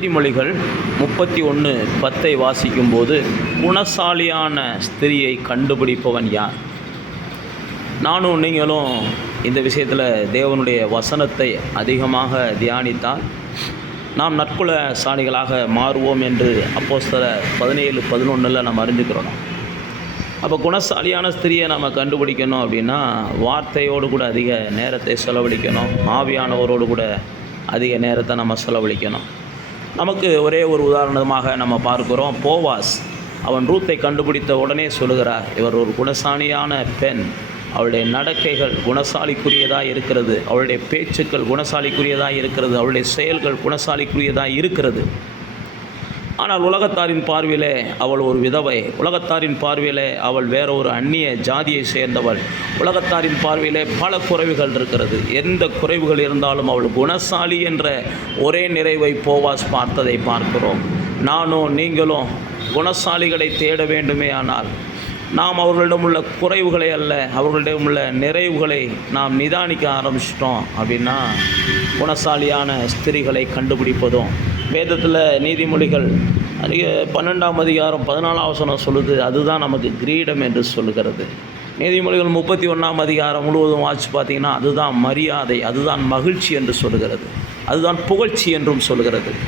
நீதிமொழிகள் 31:10 வாசிக்கும்போது, குணசாலியான ஸ்திரியை கண்டுபிடிப்பவன் யார்? நானும் நீங்களும் இந்த விஷயத்தில் தேவனுடைய வசனத்தை அதிகமாக தியானித்தால் நாம் நற்குலசாலிகளாக மாறுவோம் என்று அப்போஸ்தலர் 17:11 நம்ம அறிஞ்சுக்கிறோம். அப்போ குணசாலியான ஸ்திரியை நம்ம கண்டுபிடிக்கணும் அப்படின்னா வார்த்தையோடு கூட அதிக நேரத்தை செலவழிக்கணும், ஆவியானவரோடு கூட அதிக நேரத்தை நம்ம செலவழிக்கணும். நமக்கு ஒரே ஒரு உதாரணமாக நம்ம பார்க்கிறோம். போவாஸ் அவன் ரூத்தை கண்டுபிடித்த உடனே சொல்லுகிறார், இவர் ஒரு குணசாலியான பெண், அவளுடைய நடக்கைகள் குணசாலிக்குரியதாக இருக்கிறது, அவளுடைய பேச்சுக்கள் குணசாலிக்குரியதாக இருக்கிறது, அவளுடைய செயல்கள் குணசாலிக்குரியதாக இருக்கிறது. ஆனால் உலகத்தாரின் பார்வையிலே அவள் ஒரு விதவை, உலகத்தாரின் பார்வையிலே அவள் வேற ஒரு அந்நிய ஜாதியை சேர்ந்தவள், உலகத்தாரின் பார்வையிலே பல குறைவுகள் இருக்கிறது. எந்த குறைவுகள் இருந்தாலும் அவள் குணசாலி என்ற ஒரே நிறைவை போவாஸ் பார்த்ததை பார்க்கிறோம். நானும் நீங்களும் குணசாலிகளை தேட வேண்டுமே ஆனால் நாம் அவர்களிடம் உள்ள குறைவுகளை அல்ல, அவர்களிடம் உள்ள நிறைவுகளை நாம் நிதானிக்க ஆரம்பிச்சிட்டோம் அப்படின்னா குணசாலியான ஸ்திரிகளை கண்டுபிடிப்பதும். வேதத்தில் நீதிமொழிகள் 12:14 சொல்லுது, அதுதான் நமக்கு கிரீடம் என்று சொல்லுகிறது. நீதிமொழிகள் 31 முழுவதும் வாசித்து பார்த்திங்கன்னா அதுதான் மரியாதை, அதுதான் மகிழ்ச்சி என்று சொல்லுகிறது, அதுதான் புகழ்ச்சி என்றும் சொல்கிறது.